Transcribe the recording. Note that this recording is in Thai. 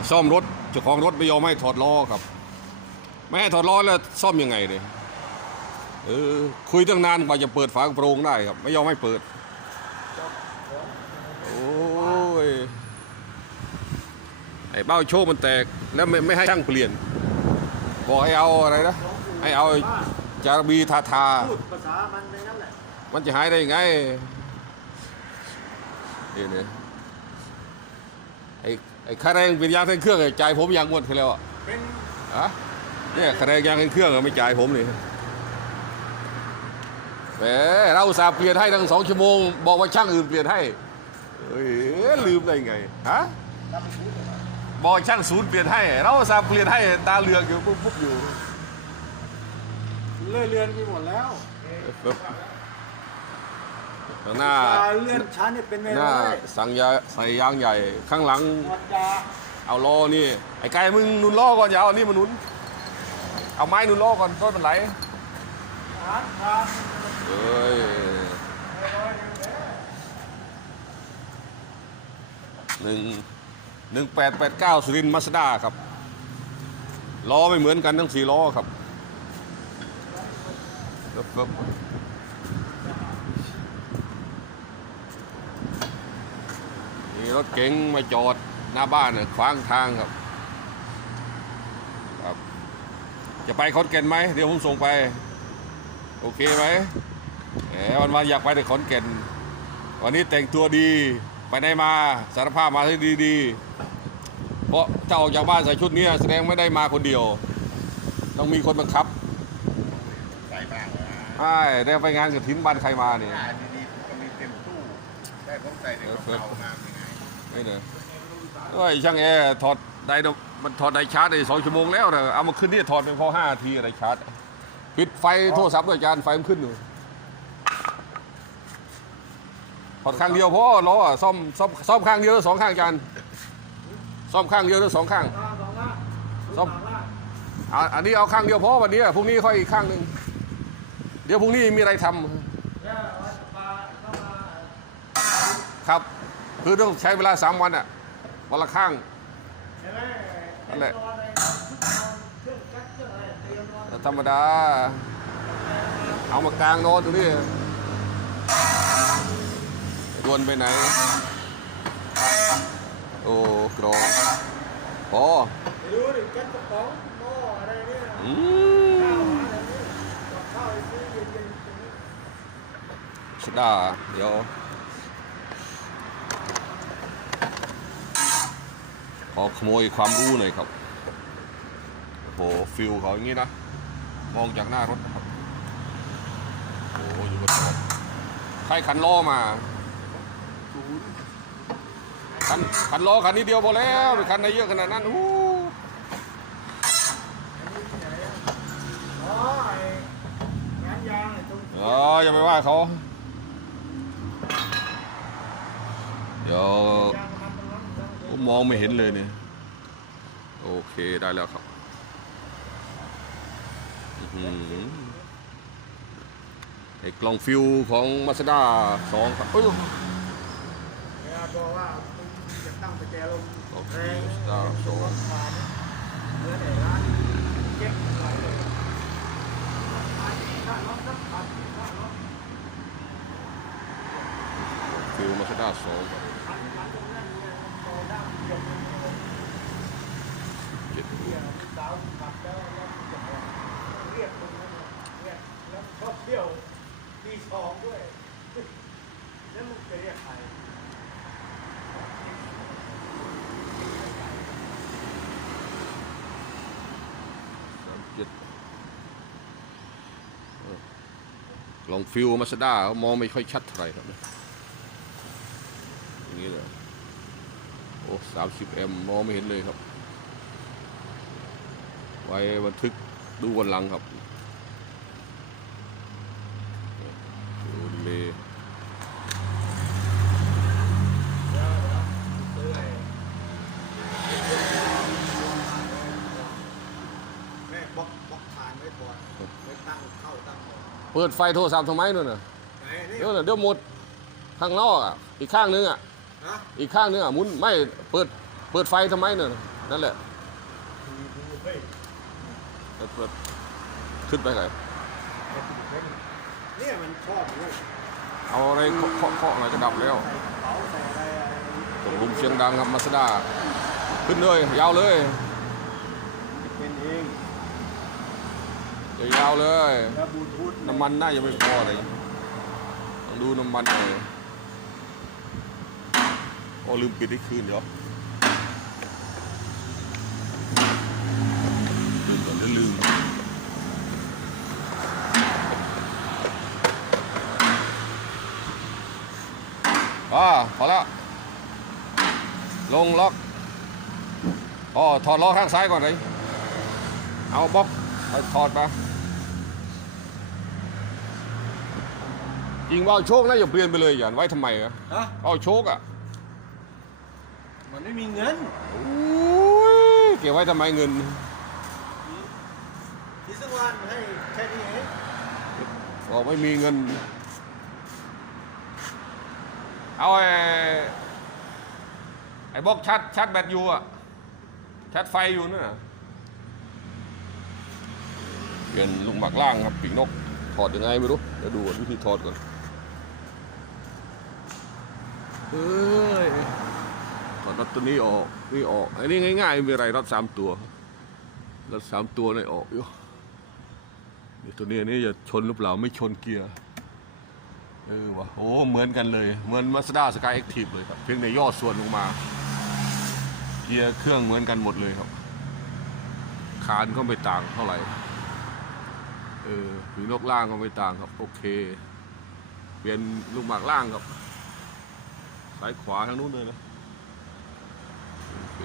จะซ่อมรถเจ้าของรถไม่ยอมให้ถอดล้อครับ ไม่ให้ถอดล้อแล้วซ่อมยังไงเนี่ยเออคุยตั้งนานกว่าจะเปิดฝากระโปรงได้ครับ ไม่ยอมให้เปิด โอ้ยไอ้เบ้าโชว์มันแตกแล้วไม่ไม่ให้ช่างเปลี่ยนบอกให้เอาอะไรนะให้เอาจารบีทาทาพูดภาษามันในนั้นแหละมันจะหายได้ยังไงนี่เนี่ย ค่าแรงเป็นยางเส้นเครื่องไอ้จ่ายผมยางงวดไปแล้วอะเป็นอะเนี่ยค่าแรงยางเส้นเครื่องอะไม่จ่ายผมนี่แหมเราอุตสาห์เปลี่ยนให้ตั้งสองชั่วโมง บอกว่าช่างอื่นเปลี่ยนให้เฮ้ยลืมได้ไงฮะบอกช่างศูนย์เปลี่ยนให้ เราอุตสาห์เปลี่ยนให้ตาเหลือกอยู่ปุ๊บปุ๊บอยู่เลื่อนเรือนไปหมดแล้ว ข้างหน้าตาเลื่อนชั้นเนี่ยเป็นไม่หน้าได้สั่งยาใส่ยางใหญ่ข้างหลัง หมดยาเอาล้อนี่ไอ้ไก่มึงหนุนล้อก่อนอย่าเอาอันนี้มาหนุน เอาไม้หนุนล้อก่อนต้นมันไหลหารทางเอ้ยหนึ่งหนึ่งแปดแปดเก้าสุรินทร์มาสด้าครับล้อไม่เหมือนกันทั้งสี่ล้อครับ รับครับนี่รถเก๋งมาจอดหน้าบ้านน่ะขวางทางครับครับ จะไปขอนแก่นไหมเดี๋ยวผมส่งไป โอเคไหมแหมวันวันๆอยากไปแต่ขอนแก่น วันนี้แต่งตัวดีไปไหนมาสารภาพมาให้ดีๆ เพราะถ้าออกจากบ้านใส่ชุดเนี้ยแสดงไม่ได้มาคนเดียว ต้องมีคนบังคับใส่บ้างนะใช่ได้ไปงานกับทิ้นบ้านใครมาเนี่ยอ่าดีๆก็มีเต็มตู้ได้ผมใส่ในกระเป๋ามาเป็นไง ไม่เนอะเอ้ยช่างแอร์ถอดไดโนมันถอดไดชาร์จได้สองชั่วโมงแล้วนะเอามาขึ้นนี่ถอดเป็นพอห้านาทีไดชาร์จปิดไฟโทรศัพท์ด้วยอาจารย์ไฟมันขึ้นอยู่ถอดข้างเดียวพอล้ออะซ่อมซ่อมซ่อมข้างเดียวหรือสองข้างอาจารย์ซ่อมข้างเดียวหรือสองข้างข้างสองล่างซ่อมสามล่างอะอันนี้เอาข้างเดียวพอวันนี้พรุ่งนี้ค่อยอีกข้างหนึ่งเดี๋ยวพรุ่งนี้มีอะไรทำแล้ววัดปลาเข้ามาครับ คือต้องใช้เวลาสามวันอะวันละข้างนั่นแหละเตรียมรอในเครั้งอะไรธรรมดา เอามากลางนอนตรงนี้วนไปไหน โอ้กรองพอดูดิแก๊สกระป๋องหม้ออะไรเนี่ยอืข้าวอะไรนี่กับข้าวซื้อเย็นๆตรงนี้สดาเดี๋ยว ขอขโมยความรู้หน่อยครับโอ้โหฟิลเขาอย่างนี้นะ มองจากหน้ารถนะครับโอ้โหอยู่บนจอดใครขันล้อมาคันคันล้อคันนี้เดียวพอแล้วไปคันไหนเยอะขนาดนั้นอู้อ๋อไอ้งานยางไอ้ตรงเอออย่าไปว่าเขาเดี๋ยวยาง มันตรงนั้นตรงผมมองไม่เห็นเลยเนี่ย โอเคได้แล้วครับอื้อหือไอ้กล่องฟิวของมาสด้าสองครับเอ้ยเวลาบอกว่าคุณจะตั้งไปแจลงโอเคแรงสตาร์ทตัวมาเนี่ยเมื่อไหร่ร้านเก็บไหลเลยถ้ารถสักคันถ้ารถฟิวมาสด้าสองครับ คันคันตรงนั้นเนี่ยโตได้เดียวเนี่ย เจ็ดเรียกสาวขับแล้วแล้วจะบอกเรียกตรงนั้นเนี่ยเรียกแล้วชอบเที่ยวตีสองด้วย แล้วมึงจะเรียกใครสามเจ็ดลองฟิวมาสด้ามองไม่ค่อยชัดเท่าไหร่ครับนี่ยอย่างนี้เลยโอ้สามสิบเอ็มมองไม่เห็นเลยครับ ไว้บันทึกดูวันหลังครับดูเลยซื้อไอ้แม่บล็อกบล็อกฐานไว้ก่อนไว้ตั้งเข้าตั้งออกเปิดไฟโทรศัพท์ทำไมนู่นน่ะไหนนี่เดี๋ยวน่ะเดี๋ยวหมดข้างนอกอะอีกข้างนึงอะฮะอีกข้างนึงอะหมุนไม่เปิดเปิดไฟทำไมนู่นน่ะบนั่นแหละดูดูเฮ้ย เปิดเปิดขึ้นไปไงเนี่ยมันชอบด้วยเอาอะไรเคาะเคาะเคาะหน่อยก็ดับแล้วใส่กระเป๋าใส่อะไรอะไรตกลุมเสียงดังครับมาสด้าขึ้นเลย ยาวเลยเป็นเองยาวเลยแล้วบลูทูธน้ำมันน่าจะไม่พอเลยต้องดูน้ำมันหน่อยโอ้ลืมปิดได้คืนเดี๋ยวลืมก่อนเดี๋ยวลืม อ่าพอแล้ว ลงล็อกอ๋อถอดล้อข้างซ้ายก่อนเลยเอาบล็อกไปถอดมายิงว่าเอาโชคน่าจะเปลี่ยนไปเลยอย่าไว้ทำไมอะฮะเอาโชคอะมันไม่มีเงินโอ้ยเก็บไว้ทำไมเงินที่สักวันให้แค่นี้เองบอกไม่มีเงิน เอาไอ้ไอ้บล็อกชัดชัดแบตอยู่อะชัดไฟอยู่นั่นะเปลี่ยนลูกหมากล่างครับปีกนกถอดยังไงไม่รู้เดี๋ยวดูวิธีถอดก่อนเฮ้ยถอดน็อตตัวนี้ออกนี่ออกไอันนี้ง่ายๆไม่มีอะไรน็อตสามตัวน็อตสามตัวนี่ออกอยู่นี่ตัวนี้อันนี้จะชนหรือเปล่าไม่ชนเกียร์ เออวะโอ้เหมือนกันเลยเหมือน Mazda Sky Active เลยครับเพียงแต่ย่อส่วนลงมา เกียร์เครื่องเหมือนกันหมดเลยครับ คานก็ไม่ต่างเท่าไหร่เออปีกนกล่างก็ไม่ต่างครับโอเค เปลี่ยนลูกหมากล่างครับซ้ายขวาทางนู้นเลยนะโอเค